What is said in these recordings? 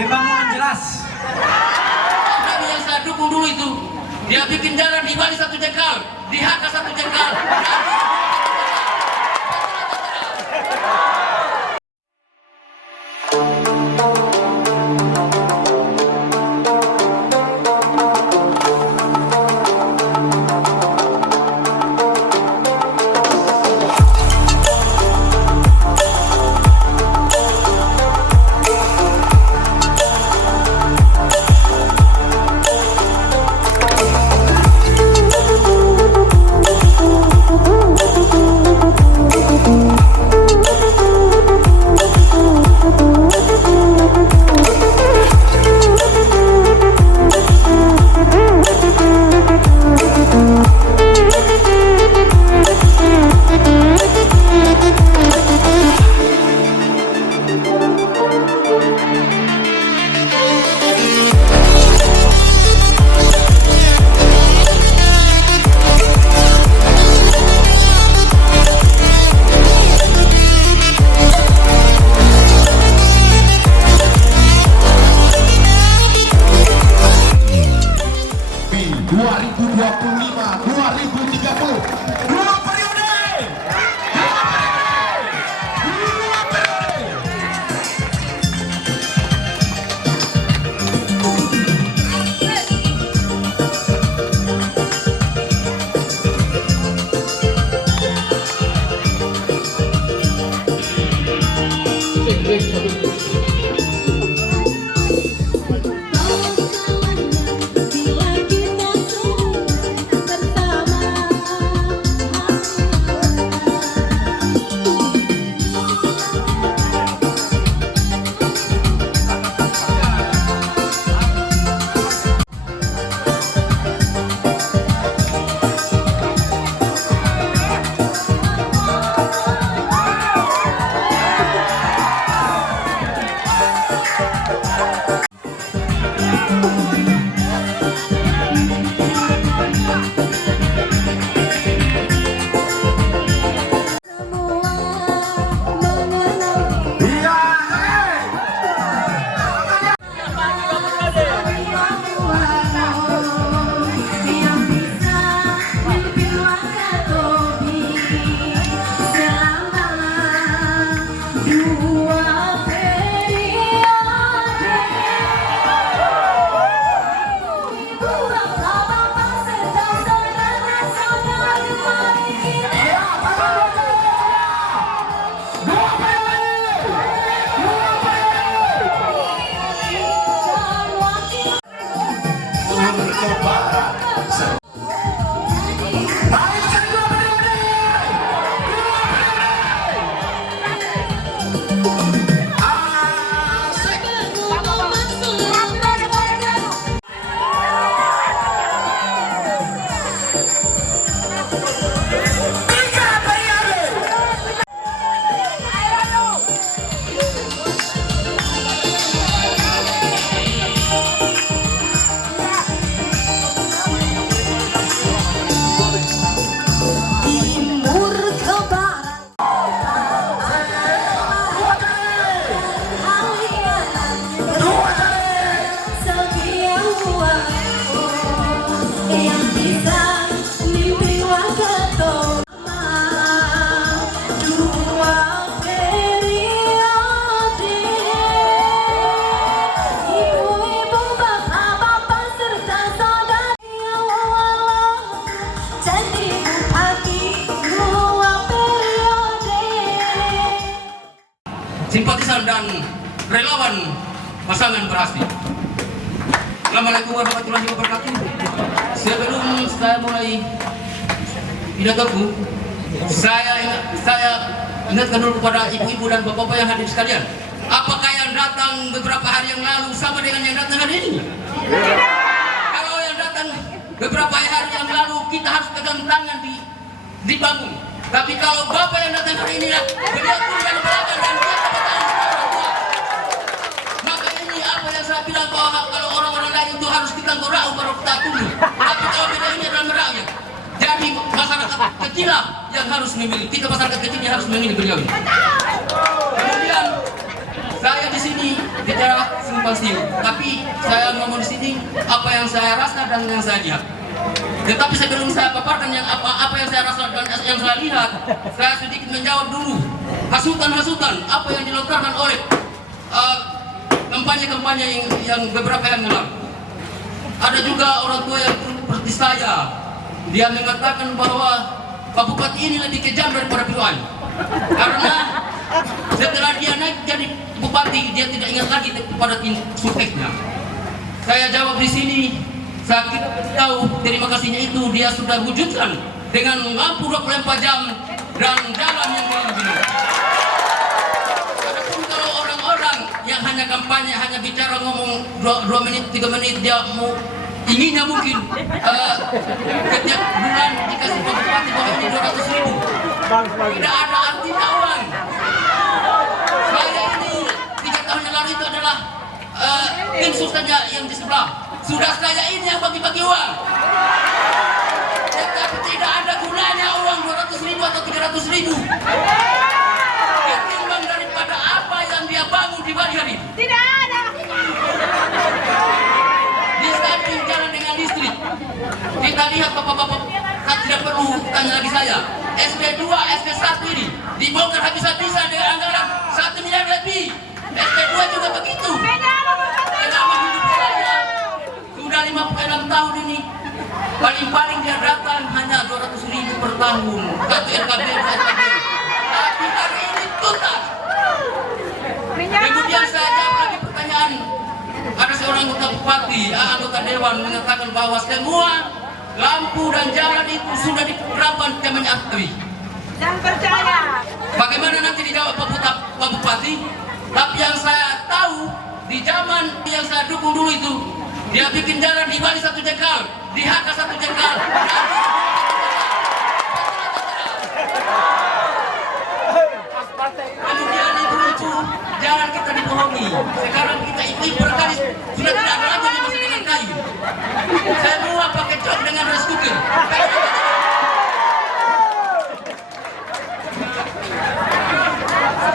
Pembangunan jelas. Kami yang saya dukung dulu itu, dia bikin jalan di Bali 1 jengkal, di Haka 1 jengkal. Simpatisan dan relawan pasangan berhasil. Assalamualaikum warahmatullahi wabarakatuh. Sebelum saya mulai pidatoku, saya ingatkan dulu kepada ibu-ibu dan bapak-bapak yang hadir sekalian. Apakah yang datang beberapa hari yang lalu sama dengan yang datang hari ini? Kalau yang datang beberapa hari yang lalu, kita harus pegang tangan dibangun. Tapi kalau bapak yang datang hari ini, beliau pun yang belakang dan dia tepuk tangan sama orang tua. Maka ini apa yang saya bilang, bahwa kalau orang-orang lain itu harus kita meraup baru kita tunggu. Tapi kalau beda ini adalah merakyat. Jadi masyarakat kecil yang harus memilih. Kita masyarakat kecil yang harus memilih beliau ini. Kemudian saya di sini bicara simpang siur. Tapi saya ngomong di sini apa yang saya rasa dan yang saya lihat. Tetapi sebelum saya paparkan yang apa yang saya rasa dan yang saya lihat, saya sedikit menjawab dulu hasutan-hasutan apa yang dilontarkan oleh kampanye-kampanye yang beberapa yang lalu. Ada juga orang tua yang seperti saya, dia mengatakan bahwa Pak Bupati ini lebih kejam daripada Piruan. Karena setelah dia naik jadi bupati, dia tidak ingat lagi kepada suksesnya. Saya jawab di sini, saya tahu terima kasihnya itu dia sudah wujudkan dengan lampu 24 jam dan jalan yang lebih. Adapun kalau orang-orang yang hanya kampanye, hanya bicara ngomong 2 menit, 3 menit, dia mau inginnya mungkin setiap bulan dikasih Pak Bupati bahwa ini 200.000. Tidak ada artinya uang. Saya ini 3 tahun yang lalu itu adalah tim saja yang di sebelah. Sudah saya ini yang bagi-bagi uang. Tetapi tidak ada gunanya uang 200.000 atau 300.000. Ketimbang daripada apa yang dia bangun di pagi hari. Tidak ada. Di samping jalan dengan listrik. Kita lihat bapak-bapak, tidak perlu tanya lagi saya. SP2, SP1 ini dibongkar habis-habisan dengan anggaran 1 miliar lebih. SP2 juga begitu. Selama hidup saya sudah 56 tahun ini, paling-paling dia datang hanya 200.000 per tahun. Satu LKB, LKB. Tapi hari ini tuntas. Kemudian saya jawab lagi pertanyaan. Ada seorang anggota bupati, anggota dewan mengatakan bahwa semua lampu dan jalan itu sudah diterapkan zaman Atri. Jangan percaya. Bagaimana nanti dijawab Pak Bupati? Tapi yang saya tahu di zaman yang saya dukung dulu itu, dia bikin jalan di Bali 1 jengkal, di HK 1 jengkal. Kemudian ibu-ibu jalan kita dibohongi. Sekarang kita ibu-ibu berkali sudah tidak ada lagi yang masih dengan kayu. Semua pakai cok dengan rice cooker.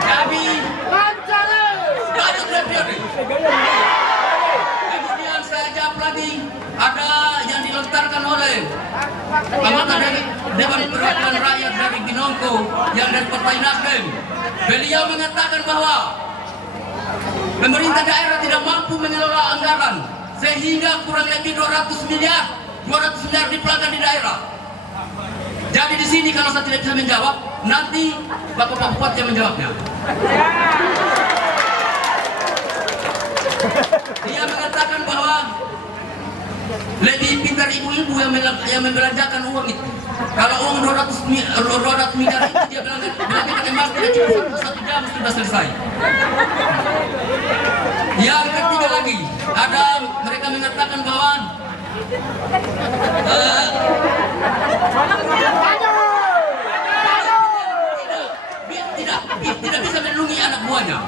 Kami banyak periode. Kemudian saya jawab lagi, ada yang dilontarkan oleh anggota dari Dewan Perwakilan Rakyat dari Binongko yang dari Partai Nasdem. Beliau mengatakan bahwa pemerintah daerah tidak mampu mengelola anggaran sehingga kurang lebih 200 miliar dipulangkan di daerah. Jadi di sini kalau saya tidak bisa menjawab, nanti Bapak Bupati yang menjawabnya. Dia mengatakan bahwa lebih pintar ibu-ibu yang membelanjakan uang itu. Kalau uang 200 miliar itu dia belanjakan emas tidak cukup 1 jam sudah selesai. Yang ketiga lagi, ada mereka mengatakan bahwa tidak bisa melindungi anak buahnya.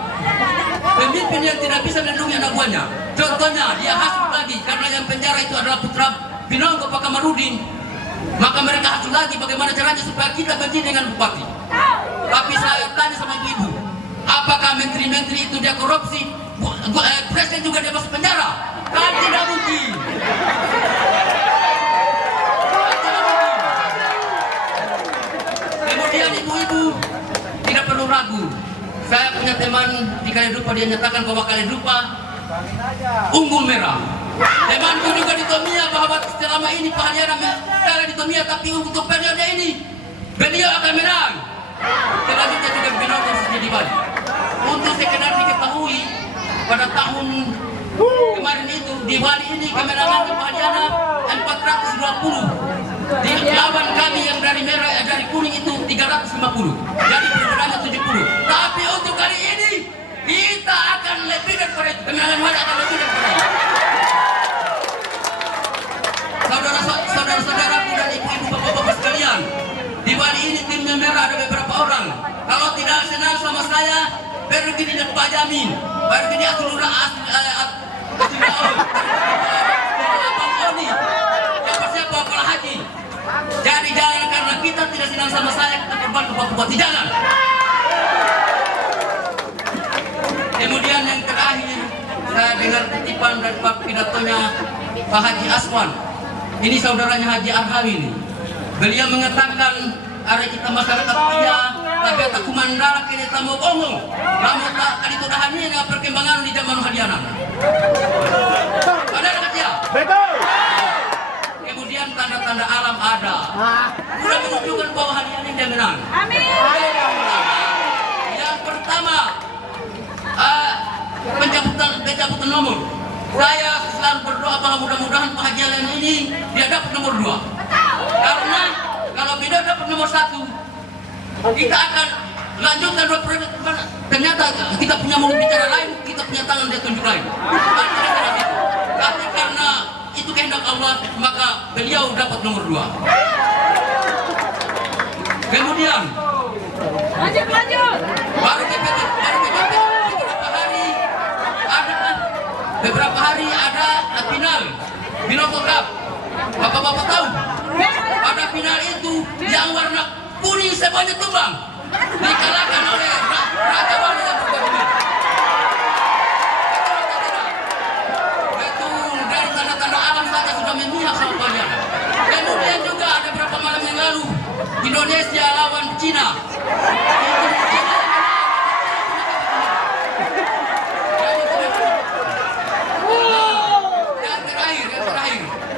Pemimpin yang tidak bisa melindungi anak buahnya. Contohnya dia hasut lagi karena yang penjara itu adalah putra Binongko Pak Kamarudin. Maka mereka hasut lagi bagaimana caranya supaya kita benci dengan bupati. Tapi saya tanya sama ibu, apakah menteri-menteri itu dia korupsi? Presiden juga dia masuk penjara? Kan tidak mungkin. Kemudian ibu-ibu tidak perlu ragu. Saya punya teman di Kalidupa, dia nyatakan bahwa Kalidupa unggul merah. Temanku juga di Tomia bahwa selama ini Pak Haryana kalah di Tomia, tapi untuk periode ini beliau akan menang. Selanjutnya juga Binongko di Bali. Untuk sekedar diketahui, pada tahun kemarin itu di Bali ini kemenangan Pak Haryana 420. Di lawan kami yang dari merah dari kuning itu 350. Jadi perbedaannya 70. Tapi untuk kali ini kita akan lebih daripada itu. Kemenangan Bali akan lebih daripada itu. Saudara-saudaraku dan ibu-ibu bapak-bapak sekalian, di Bali ini timnya merah ada beberapa orang. Kalau tidak senang sama saya, pergi di Pak Jamin, pergi di Asulura siapa Kepala Haji. Jadi jangan karena kita tidak senang sama saya, kita korban ke bupati, jangan. Kemudian yang terakhir, saya dengar kutipan dari pidatonya Pak Haji Aswan. Ini saudaranya Haji Arham ini. Beliau mengatakan, ada kita masyarakat dia, tapi tak kumandala kini tamu bongo. Kamu tak kali itu dahani dengan perkembangan di zaman hadianan. Ada dekat dia? Betul. Kemudian tanda-tanda alam ada. Sudah menunjukkan bahwa hadianan dia menang. Amin. Yang pertama, pencabutan nomor. Saya selalu berdoa bahwa mudah-mudahan Pak Haji Aliana ini dia dapat nomor 2. Karena kalau beliau dapat nomor 1, kita akan lanjutkan 2 periode. Ternyata kita punya mulut bicara lain, kita punya tangan dia tunjuk lain. Tapi karena itu kehendak Allah, maka beliau dapat nomor 2. Kemudian Lanjut. baru beberapa hari ada final Cup. Bapak-bapak tahu pada final itu yang warna kuning semuanya tumbang, dikalahkan oleh Raja Wali yang bergabung. Betul, dari tanda-tanda alam saja sudah memihak sama kalian. Kemudian juga ada beberapa malam yang lalu Indonesia lawan Cina.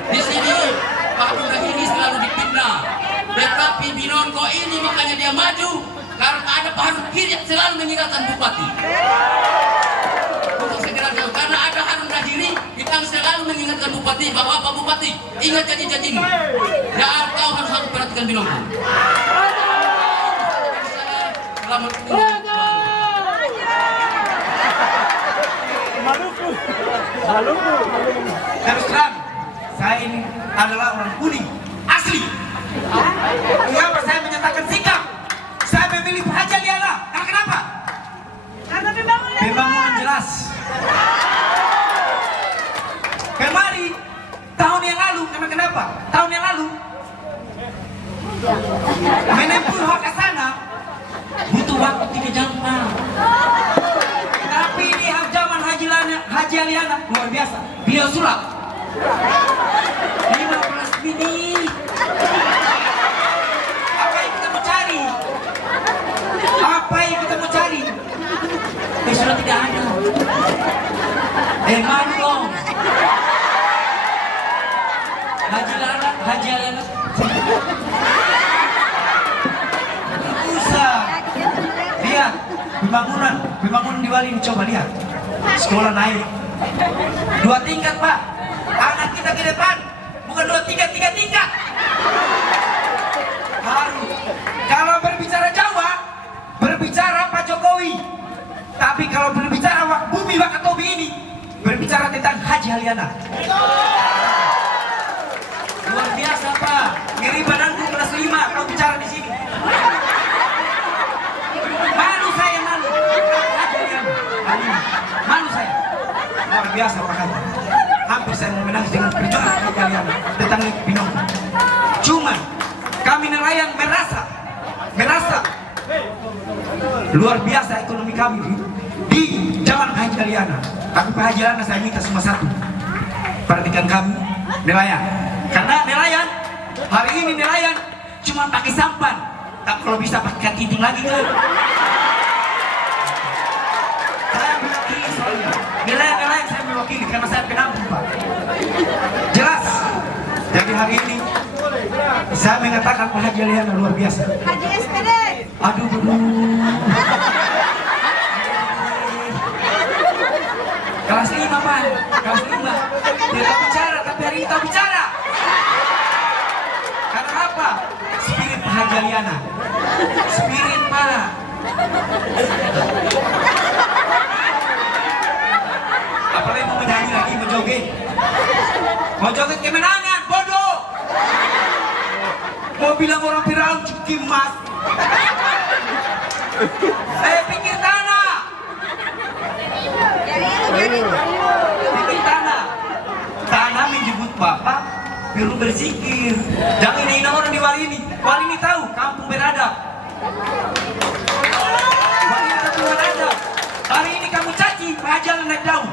Di sini Pak Bunda ini selalu dipitnah. Tetapi Binongko ini makanya dia maju karena ada Pak Harun Kiri yang selalu mengingatkan bupati. Untuk segera jauh karena ada Harun Dahiri yang selalu mengingatkan bupati bahwa Pak Bupati ingat janji-janjimu. Ya kau harus perhatikan Binongko. Selamat Maluku. Terus terang, saya ini adalah orang kuning asli. Mengapa saya menyatakan sikap? Saya memilih Pak Haji Aliana. Karena kenapa? Karena Pembangunan jelas. Kemari tahun yang lalu, karena kenapa? Tahun yang lalu menempuh ke sana butuh waktu 3 jam. Tapi di zaman Haji Aliana luar biasa. Beliau sulap 15 menit. Apa yang kita mau cari? Apa yang kita mau cari? Sudah tidak ada. Malu dong. Haji Aliana. Usah. Lihat pembangunan di Bali ini, coba lihat. Sekolah naik 2 tingkat, Pak. Anak kita ke depan bukan 2 tingkat, 3 tingkat. Harus. Kalau berbicara Jawa, berbicara Pak Jokowi. Tapi kalau berbicara Bumi Wakatobi ini, berbicara tentang Haji Aliana. Luar biasa, Pak. Ngiri badanku kelas 5 kalau bicara di sini. Malu saya, malu. Haji Aliana. Malu saya. Luar biasa, Pak Haji. Hampir saya mau menangis dengan perjuangan Haji Aliana tentang Binongko. Cuma kami nelayan merasa luar biasa ekonomi kami di zaman Haji Aliana. Tapi Pak Haji Aliana saya minta cuma satu, perhatikan kami nelayan. Karena nelayan hari ini nelayan cuma pakai sampan, tapi kalau bisa pakai titik lagi kan. Saya mewakili soalnya nelayan saya mewakili karena saya penampung, Pak. Jelas. Jadi hari ini saya mengatakan Pak Haji Aliana luar biasa. Haji SPD. Aduh. Kelas 5, Pak. Kelas 5. Tidak bicara, tapi hari ini tahu bicara. Karena apa? Spirit Pak Haji Aliana. Spirit, Pak. Apalagi mau menyanyi lagi, mau joget. Mau joget kemenangan, bodoh. Mau bilang orang Firaun cikimas. Saya pikir tanah. Pikir tanah. Tanah menyebut Bapak perlu berzikir. Jangan hina orang di Wali ini. Wali ini tahu kampung beradab. Wali ini kampung beradab. Hari ini kamu caci, Pak Haji Aliana naik daun.